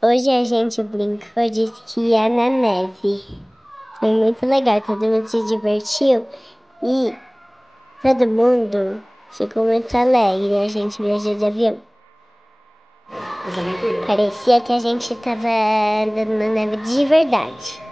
Hoje a gente brincou de esquiar na neve. Foi muito legal, todo mundo se divertiu e todo mundo ficou muito alegre. A gente viajou de avião. Parecia que a gente estava andando na neve de verdade.